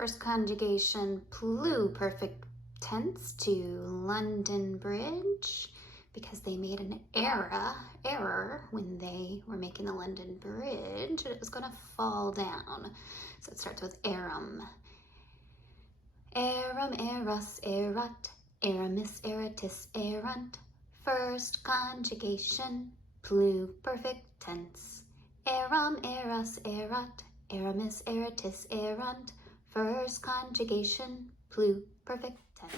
First conjugation, pluperfect tense to London Bridge, because they made an error when they were making the London Bridge, and it was going to fall down. So it starts with arum. Arum, eros, erat, aramis, eratis, erant. First conjugation, pluperfect tense. Arum, eros, erat, aramis, eratis, erant. First conjugation, pluperfect tense.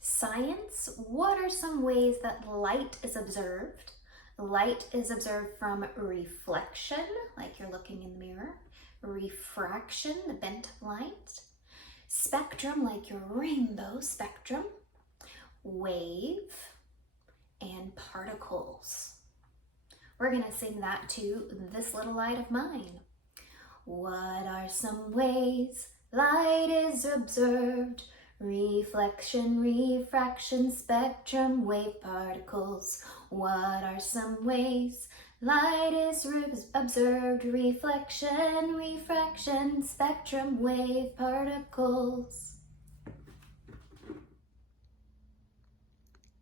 Science, what are some ways that light is observed? Light is observed from reflection, like you're looking in the mirror, refraction, the bent of light, spectrum, like your rainbow spectrum, wave, and particles. We're going to sing that to This Little Light of Mine. What are some ways light is observed? Reflection, refraction, spectrum, wave, particles. What are some ways light is observed? Reflection, refraction, spectrum, wave, particles.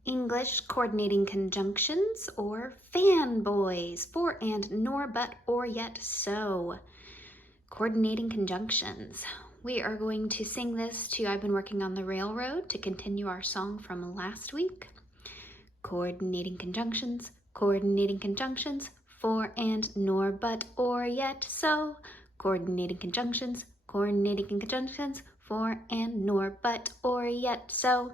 English coordinating conjunctions or fanboys. For and, nor, but, or, yet, so. Coordinating conjunctions. We are going to sing this to I've Been Working on the Railroad to continue our song from last week. Coordinating conjunctions, for and, nor, but, or, yet, so. Coordinating conjunctions, for and, nor, but, or, yet, so.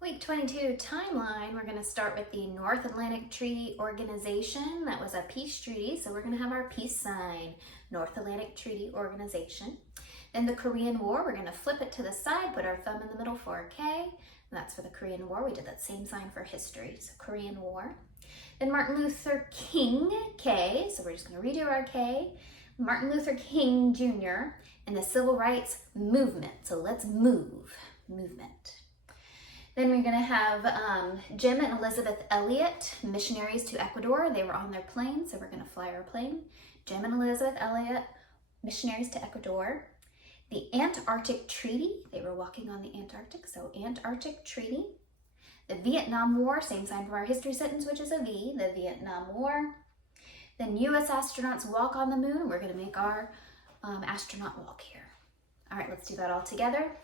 Week 22 timeline, we're going to start with the North Atlantic Treaty Organization. That was a peace treaty, so we're going to have our peace sign, North Atlantic Treaty Organization. Then the Korean War, we're going to flip it to the side, put our thumb in the middle for a K, and that's for the Korean War. We did that same sign for history, so Korean War. Then Martin Luther King, K, so we're just going to redo our K. Martin Luther King Jr. and the Civil Rights Movement, so let's move, movement. Then we're going to have Jim and Elizabeth Elliot, missionaries to Ecuador. They were on their plane, so we're going to fly our plane. Jim and Elizabeth Elliot, missionaries to Ecuador. The Antarctic Treaty, they were walking on the Antarctic, so Antarctic Treaty. The Vietnam War, same sign for our history sentence, which is a V, the Vietnam War. Then U.S. astronauts walk on the moon. We're going to make our astronaut walk here. All right, let's do that all together.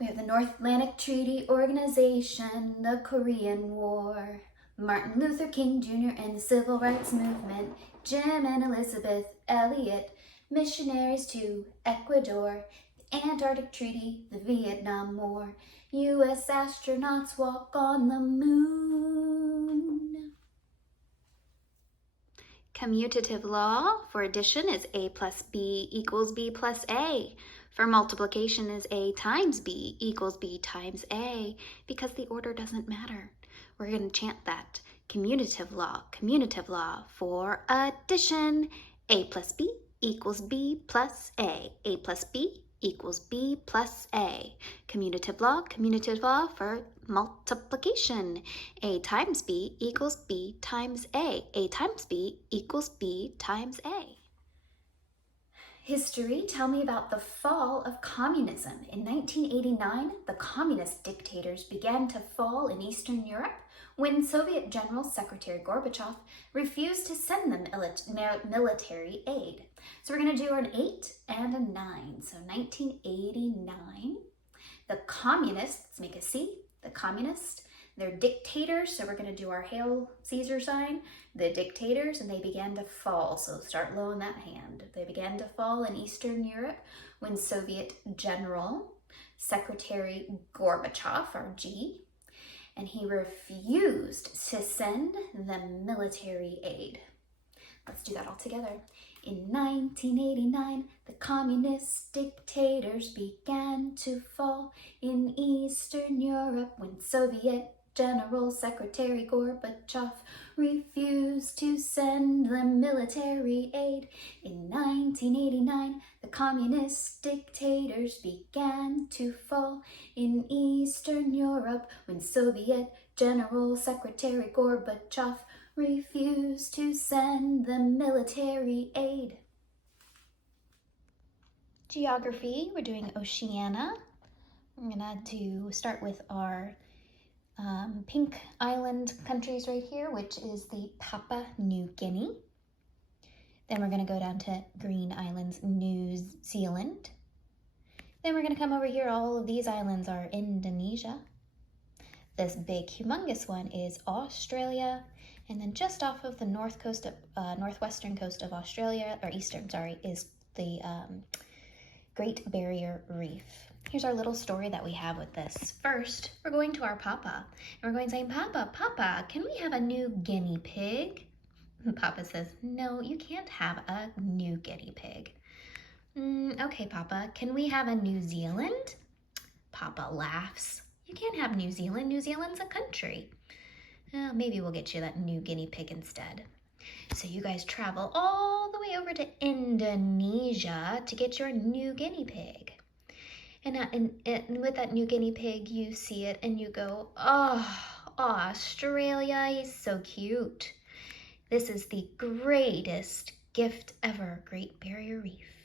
We have the North Atlantic Treaty Organization, the Korean War, Martin Luther King Jr. and the Civil Rights Movement, Jim and Elizabeth Elliot, missionaries to Ecuador, the Antarctic Treaty, the Vietnam War, U.S. astronauts walk on the moon. Commutative law for addition is A plus B equals B plus A. For multiplication is A times B equals B times A, because the order doesn't matter. We're going to chant that. Commutative law for addition. A plus B equals B plus A. A plus B equals B plus A. Commutative law for multiplication. A times B equals B times A. A times B equals B times A. History, tell me about the fall of communism. In 1989, the communist dictators began to fall in Eastern Europe when Soviet General Secretary Gorbachev refused to send them military aid. So we're going to do an 8 and a 9. So 1989, the communists, let's make a C, the communists, they're dictators, so we're going to do our Hail Caesar sign. The dictators, and they began to fall, so start low in that hand. They began to fall in Eastern Europe when Soviet General Secretary Gorbachev, or G, and he refused to send them military aid. Let's do that all together. In 1989, the communist dictators began to fall in Eastern Europe when Soviet General Secretary Gorbachev refused to send them military aid. In 1989, the communist dictators began to fall in Eastern Europe when Soviet General Secretary Gorbachev refuse to send the military aid. Geography, we're doing Oceania. We're gonna start with our pink island countries right here, which is the Papua New Guinea. Then we're gonna go down to green islands, New Zealand. Then we're gonna come over here, all of these islands are Indonesia. This big humongous one is Australia. And then just off of the northwestern coast of Australia, or eastern, sorry, is the Great Barrier Reef. Here's our little story that we have with this. First, we're going to our Papa, and we're going saying, Papa, Papa, can we have a new guinea pig? And Papa says, no, you can't have a new guinea pig. Okay, Papa, can we have a New Zealand? Papa laughs. You can't have New Zealand. New Zealand's a country. Maybe we'll get you that new guinea pig instead. So you guys travel all the way over to Indonesia to get your new guinea pig. And with that new guinea pig, you see it and you go, oh, Australia, he's so cute. This is the greatest gift ever, Great Barrier Reef.